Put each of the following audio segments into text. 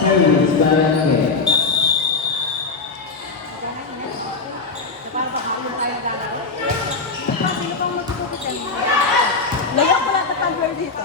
Harry's Barangay. Layak pala na pag-wear dito.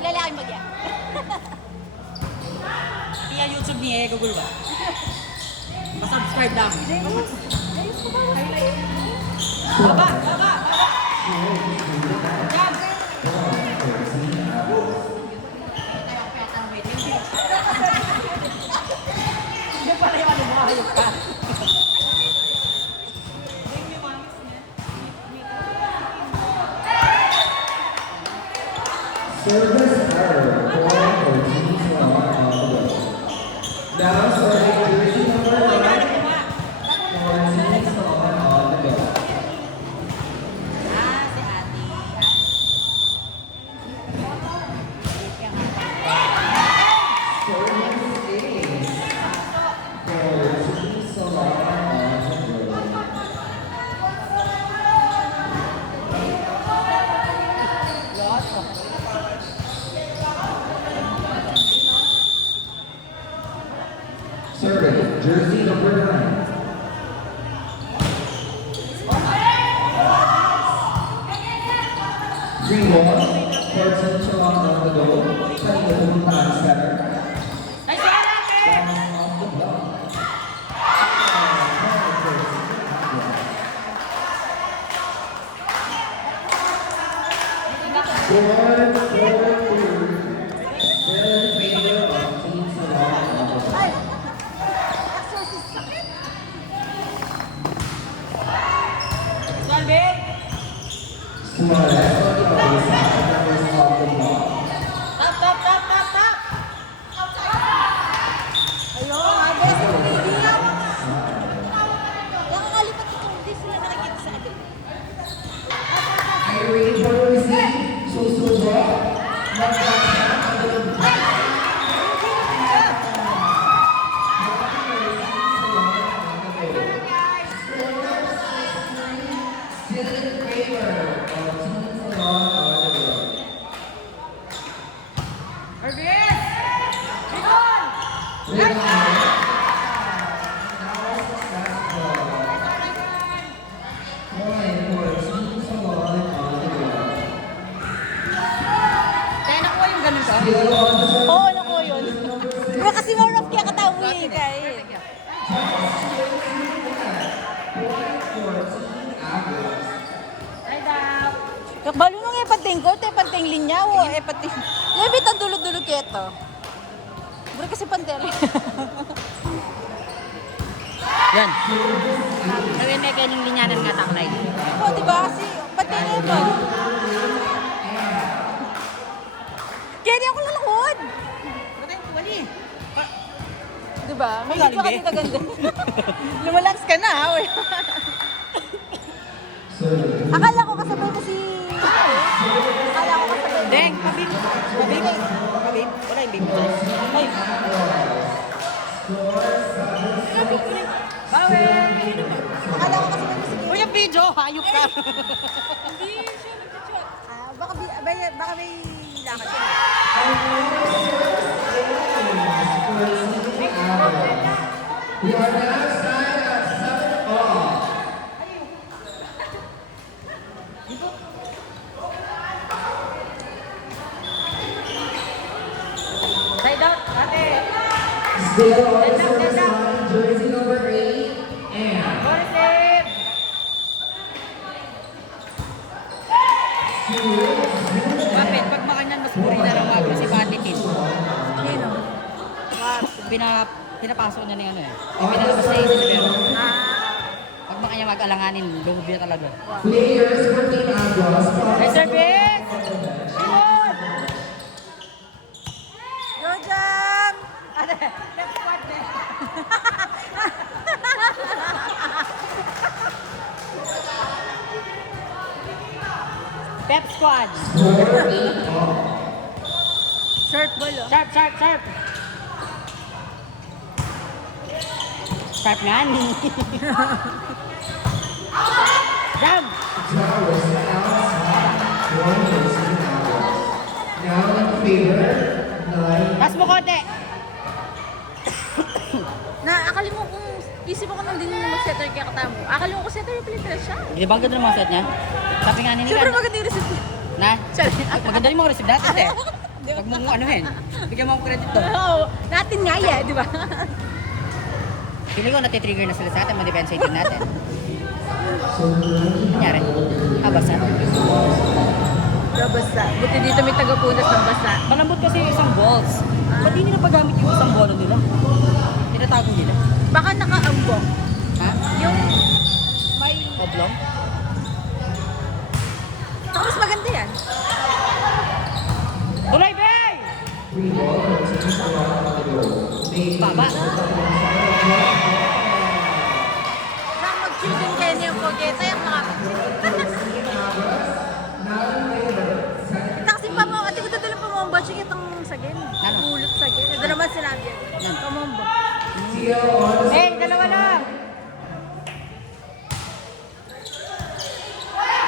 Lalaki mo diyan. Kaya YouTube ni Google ba? Pa-subscribe lang. Baba! Baba! Yan! Hindi pala yung ano mo, hayop ka. Service error for teams on the way. Now starting jersey number 9 for teams on the go. Ah, si Ate. Service ace for teams on the go. Service jersey number 9. Green ball, 14 to on the goal, playing the blue line center. Ay, si Ate! Down off the block. Score 4-3. Still in favor of teams along on the goal. Swanbin! Suarez on the other side, numbers off the block. Tap, tap, tap, tap, tap! Ayun, abes, hindi yan. Nakakalipat ito, hindi sila nakikita sa atin. Irene for the receive, susunod. Magkakasama ang dalawang. Still in favor of teams along on the road. Arbis! Bicol! Now successful. Point for teams along on the road. Kaya nakuha yung ganun ka? Still on the serve. Oo, nakuha yun. Diba kasi more of kaya katawi kay. Point for team Agua. Ay, daw. Balo nung ipating ko, ito ipating linya o ipating. Lebit ang dulo-dulo keto. Bro kasi pantera. Yan. Gawin may kanyang linyanan nga taklay. Oo, diba kasi pantera yun ba? Kaya di ako lalakod. Ba't yung wali? Diba? May Magaling video kasi ba? kaganda. Lumalax ka na, ha? Akala ko kasabay ko si... Akala ko kasabay. Deng, pabib. Pabib. Pabib. Wala yung baby. Ay. Bawi! Akala ko kasabay ko si... Uy, yung video, hayop ka. Hindi siya nag-chat. Baka may lakad siya. We are now tied at 7-all. Side out, ate. Still on the service line, jersey number 8 And Go receive! Bakit? Pag makanyan, mas puri na lang wag si Patitin. Sino? Pinapasok niya ng ano eh. Pinapasok sa isip pero Ah, pag makanya mag-alanganin, lubi talaga. players for Team Agros. Hey, service! Simon! go Jam! Ate, left squad eh. Pep squad. Score 8 all. Short ball, oh. Sharp, sharp, sharp. Sharp nga ni. Jam! Towers outside. One is Team Agros. Now in favor, 9. Tas mo konti. Akala mo kung isip ako nang din yung mag-setter kaya katamo. Akala mo ko setter yung pilitan siya. Di ba ang ganda ng mga set niya? Sabi nga ni Siyempre Nikan. maganda yung receipt niya. Na? Sorry. Maganda yung mga receive natin eh. Pag mo anuhin, bigyan mo ang credit to. Oo, natin nga yan, di ba? Feeling ko natitrigger na sila sa atin, ma-defensive natin. Nangyari? Basa. Basta. Buti dito may tagapunas ng basta. Malambot kasi yung isang balls. Ba't di nila pagamit yung isang bono nila? Tinatago nila. Baka nakaambok. Ha? Yung may... Oblong? Tapos maganda yan. Tulay, Bay! Free ball for Team Agros on the goal. Baba. Saan mag-shooting kayo niya po kita yung Kita kasi pa mo, ati ko dadala pa mo ang batch kitang sagin. Ano? Ulot sagin. Nadala man sinabi yan. Ano? Pamombo. Tio on the Hey, dalawa lang!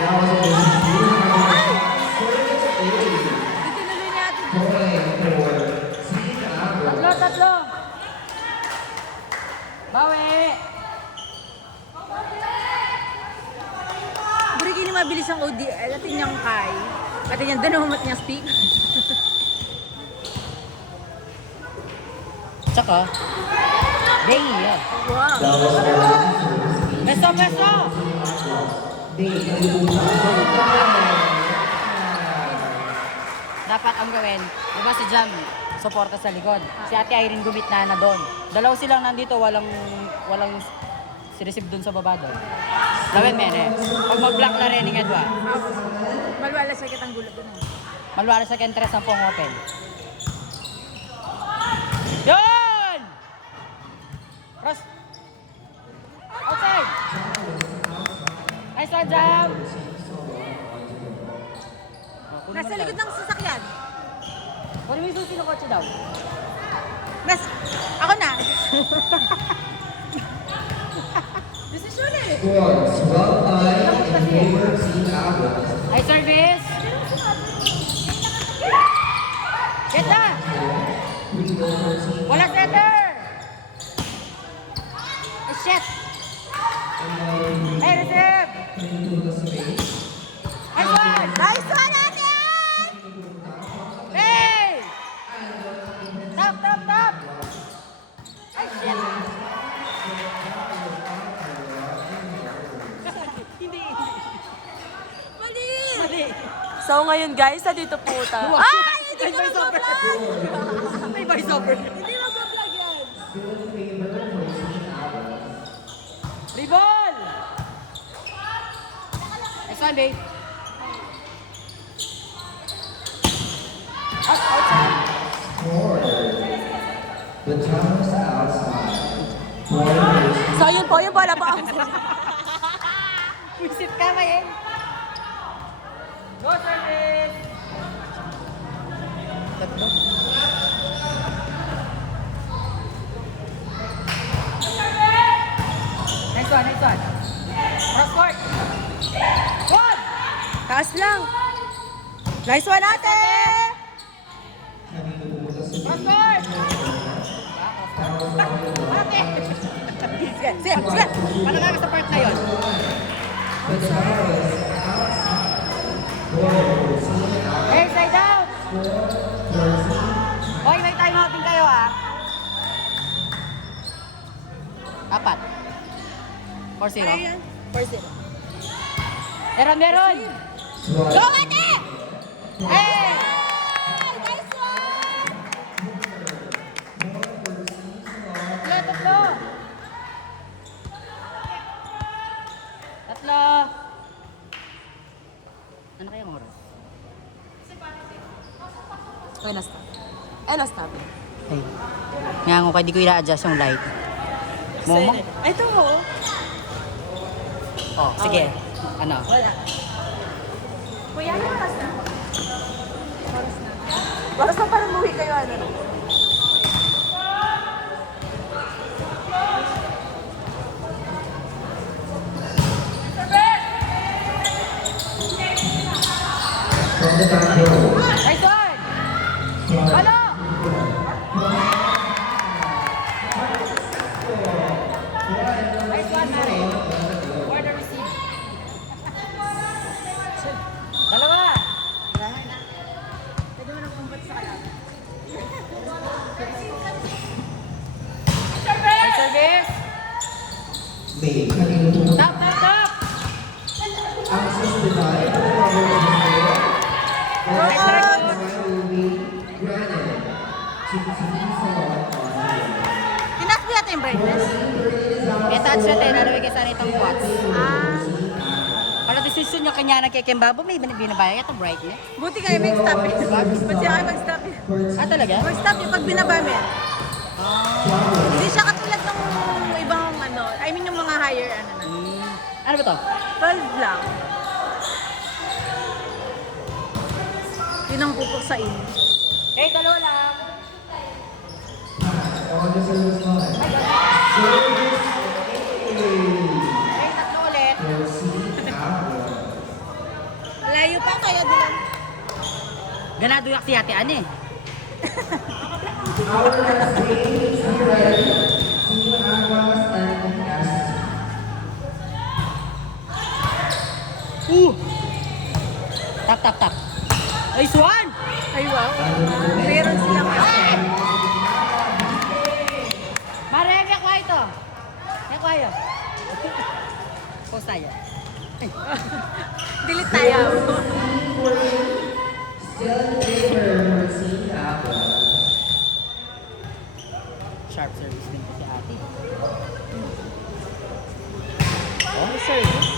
That was a Itinuloy natin. point for Team Agros. Tatlo! Bawi! Buri kini mabilis ang OD. Atin niyang kay. Atin niyang danamat niya speak. Tsaka, Bay, yeah. Wow. That was a Peso, peso! Dapat ang gawin, di ba si Jam, suporta sa likod. Si Ate Irene gumit na doon. Dalaw silang nandito, walang si-receive doon sa baba doon. Lawin, mene. Pag mag-block na rin nga doon. Malwala sa kitang gulo doon. Malwala sa kentres ang pong open. Yun! Cross! Outside! Nice one, Jam! Nasa likod ng sasakyan. Kunin mo yung susi ng kotse daw. Ako na. Desisyon eh. Scores 12-9 in favor of Team Agros. High service! Get na! Free ball for Team Wala setter! Oh, shit! Hey, receive! into the space. Nice one! Nice one natin! Hey! Top, top, top! Ay, shit! Hindi, hindi. Mali! Mali. So ngayon guys, nandito po tayo. Ay! Hindi May ka voice over. mag-vlog! May voice over. Hindi mag-vlog yan! Still in favor for Team Agros. Ribol! Nice one, babe. Outside. Score. The Towers outside. Point for Team So yun po, yung pala pa ang Visit ka, Mayen. Go, service! Tatlo. Nice one, nice one. Cross court. One! taas lang. Nice one natin! Kanino pumunta sa Cross court! Ate! Sige, sige, sige! Palagay ka sa part na yun. The Towers outside. Point for Team Agros. Hey, side out! Score 13. Hoy, may time out din kayo, ah. Apat. 4-0. Ayan. 4-0. Meron, meron! Go, ate! Hey! Nice one! Tatlo! Tatlo! Ano kayang oras? Okay, na-stop. Eh, na-stop. Ay. Nga ko, di ko ina-adjust yung light. Momo? Ay, ito mo. Oh, sige. Ano? Wala. Kuya, ano oras na? Oras na. Oras na para muwi kayo, ano? From the back row. Nice one! Ano? Nice one, Mare. For the receive. Dalawa! Pwede mo nang kumbat sa kalaban. Nice service! May kanino po Tap, tap, tap! access denied. The problem is there. Nice try, coach. Will be granted to Team Salon on the Tinas mo natin yung brightness. May touch na tayo, nalawig kayo sana itong watts. Kalau decision nyo kanya nagkikimbabo, may binabaya ito brightness. Buti kayo may stop eh. Ba't siya kayo mag-stop eh? Ah, talaga? Mag-stop yung pag binaba mo yan. Hindi siya katulad ng ibang ano, I mean yung mga higher ano na. Ano ba to? 12 lang. Yun ang pupok sa inyo. Eh, dalawa lang. on the service line. Service Eh, tatlo ulit. proceed outward. Layo pa kaya doon. Ganado yak si Ate Anne. Our next game is be ready. Team Aquas and S. Tap, tap, tap. Nice one! Ay wow. Meron silang Mare, kaya kwa ito. Kaya kwa yun. Post tayo. delete tayo. Still in favor for Team Aquas. Sharp service din po si Ate. Oh, service.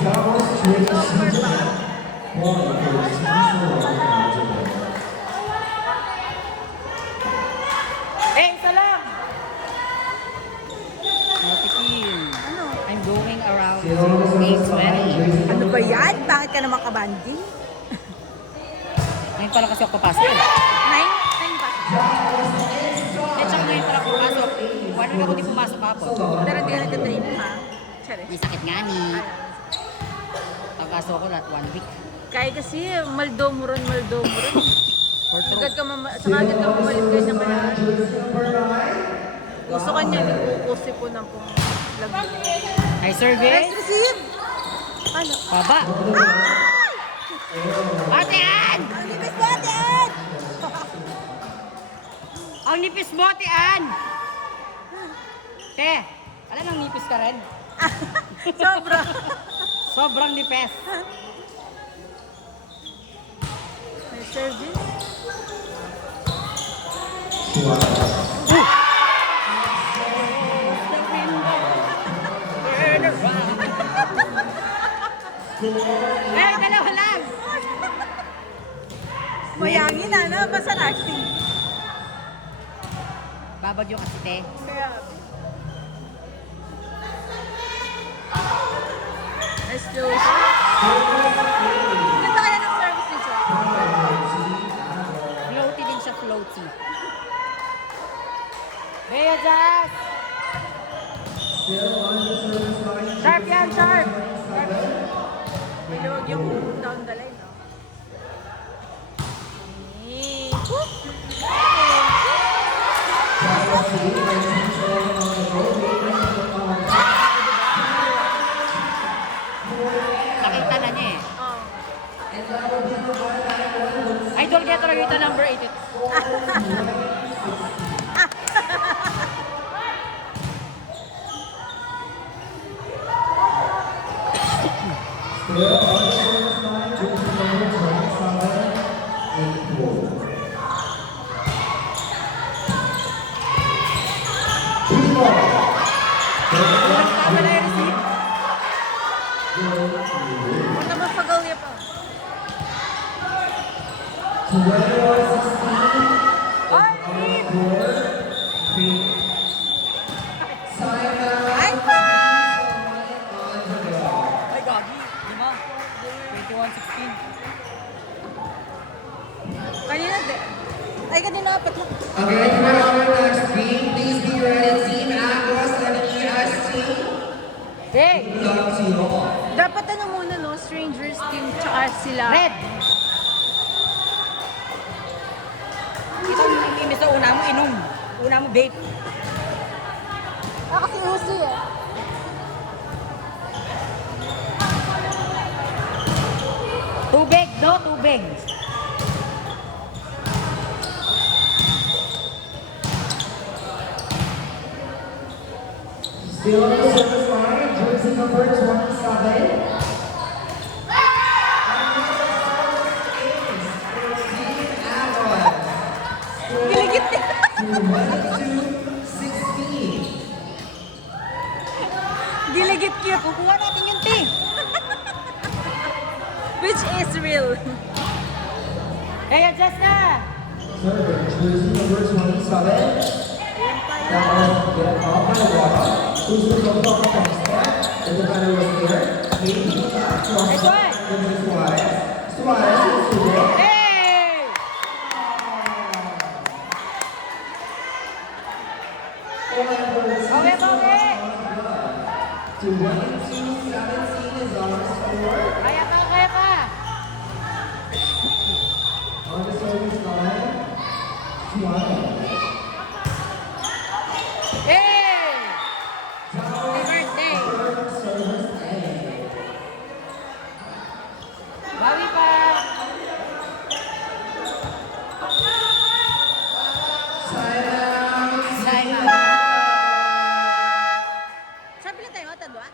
Demonstration point for Team Salon. Eh, isa lang! Multi-team. Ano? I'm going around Still on the service line. 8-20. Jersey Ano number ba yan? Bakit ka naman kabandi? Ngayon pala kasi ako papasok. 9? 9 ba? Eh, tsaka ngayon pala ako pumasok. Wala na ako di pumasok hapon. Pero hindi ka nagtatrain ha? Charis. May sakit nga ni. Pagkaso ko lahat 1 week. Kaya kasi maldo mo ron. For true. Agad ka saka agad ka bumalik kayo na kaya. Gusto ka niya, nag-uusi po ng pong lag. Ay, service. Let's receive! Ano? Baba. Ate Ann! Ang nipis natin! Ang nipis mo, Ate Ann! Te, alam ang nipis ka rin? Sobra. Sobrang nipis. May service? Eh, dalawa lang! Mayangin ano? Basta acting. Babagyo kasi, te. Kaya... Let's do it. Ganda kaya ng service nito. Floaty din siya, floaty. Bea Jazz! Still on the service line. Sharp yan, sharp! Bilog yung down the line, no? Eh. Whoop! Nakita na niya eh. Oh. Idol kaya talaga ito number 8. Still on the service line, jersey number 27, April. Tama na yung receipt. Huwag naman pagawi pa. 21-16. Ay! Ay! Ay, gagi. 5. 21-16. Kanina din. Ay, kanina apat lang. Okay, for our next team, please be ready. Team Agos and EST. Hey! Love to you all. Dapat ano muna, no? Strangers team, tsaka sila. Red! Ito ang imis na una mo inom. Una mo vape. Kasi uso eh. Tubig, no? Tubig. Still on the service line, jersey number 27. Giligit niya. 22-16. Giligit niya. Kukuha natin yung tea. Which is real. Hey, adjust na! Third, jersey number 27. That was get off by water. Who's the football from step? The defender was there. Maybe back to our Suarez. Suarez. Suarez is there. Hey! Okay, okay. 22-17 is our score. Kaya ka, kaya ka. On the service line, Suarez. Hey! Happy birthday! Service A. Bawi pa! Timeout. Sign up. Sabi na tayo, tadwa?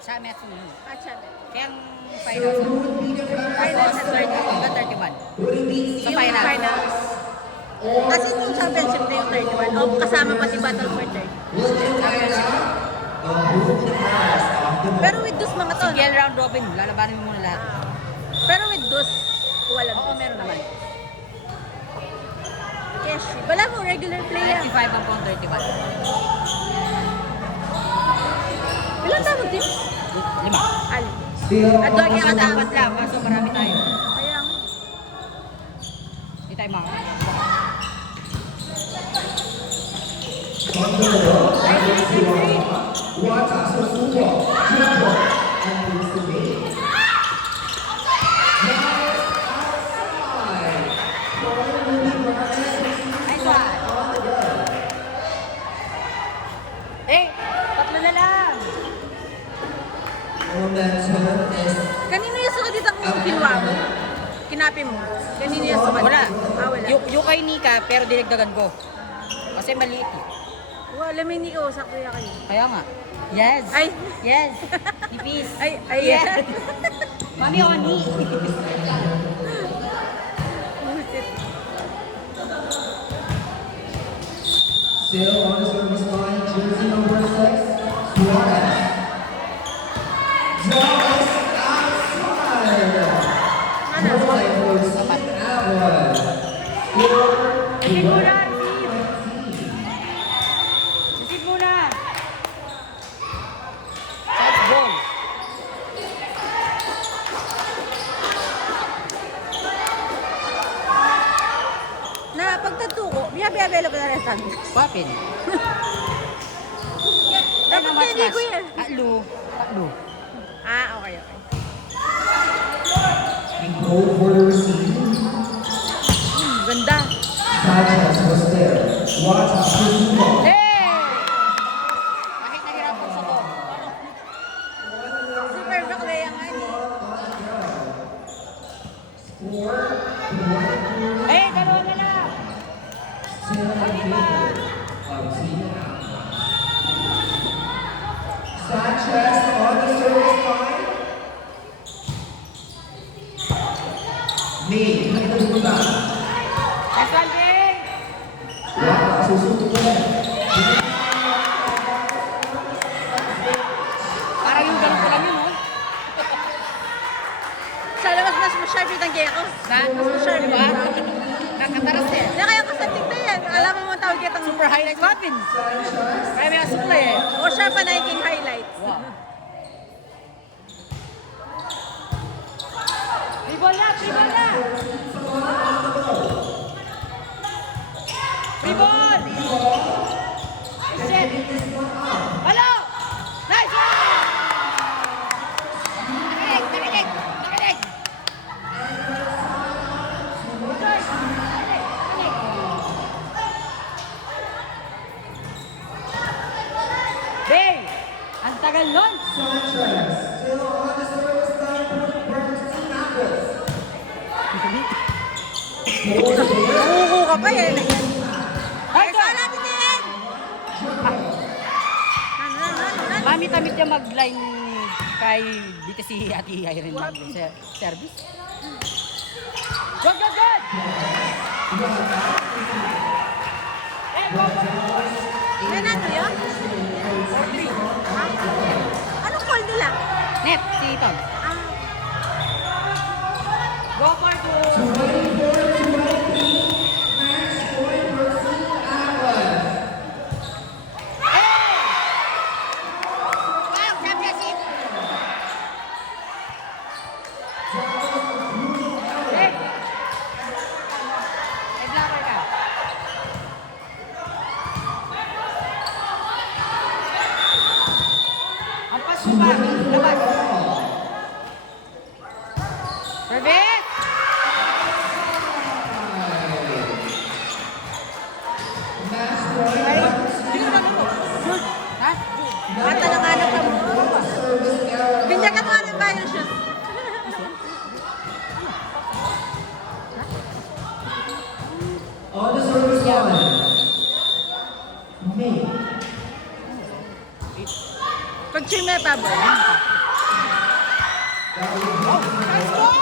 Sa Metsu yun. Ah, sabi. Kaya ang So final who would be the Final first? sa third. hanggang 31. Would it be Sa final. Finals. Kasi itong championship na yung 31. O, kasama pa si Battle for third. Will they find out who the first of the Pero with those mga to, no? Single round robin, lalabanin mo muna lahat. Pero with those, wala. Oo, meron naman. Cash. Wala mo, regular player. 25 ang pang 31. Ilan tawag team? 5. Ali. Still At on doon the yung service Dapat lang, kaso marami tayo. Kaya nga. Hindi tayo mga. Wata Susuko, Jumbo, and Musubi. Nice one. Eh, tatlo na lang. Momentum is Kanino yung sukat dito kung kinuha mo? Kinapi mo? Kanino yung sukat? Wala. Ah, wala. Yung kay Nika, pero dinagdagan ko. Kasi maliit eh. Wala, may hindi ko. Sakto yan kayo. Kaya nga. Yes. Ay. Yes. Ipis. Ay, ay, Yes. Mami, Oni. still on the service line, jersey number 6, Suarez. Just outside. Point for Team Atlas. Score Receive muna, 20. Receive muna. Touch ball. Na pagtatuko, biyabiyabelo ko na rin sa Papin. Dapat hindi ko yan. Tatlo. Tatlo. Ah, okay, okay. And goal for the receive. Ganda. Sanchez was there. Wata Susuko. Hey! Bakit nahirapan sa to? Super bakla yan nga ni. Score Eh, dalawa na lang. still in favor of Team Atlas. Sanchez on the service line. Ataras eh. Hindi kaya ko sa TikTok yan. Alam mo tawag kitang Super highlights natin. Kaya may nasuplay eh. O siya pa naging highlights. Wow. Free ball na! Free ball na! Free ball! Shit! Hello! Nice one! Nakinig! Nakinig! Nakinig! Bay! Ang tagal nun! Sanchez still on the service line point Burns Team Atlas. Nakukuha ka pa yan. Ay, Ay, saan natin din? Mamit-amit niya mag-line kay dito si Ate Irene service. Good, good, good! Yan ano yun? Anong call nila? Net, si Tom. Go for two. 24-20, match point for Team Atlas. Wow, championship! Hey! Hey, blocker ka. Ang pas mo ba? Labas. Perfect! Match point. Good. Ha? Mata ng anak ka mo. Service error. Binyak ka nga rin ba yung shoot? On the service line. May. Pag chime pa ba? That was Nice goal!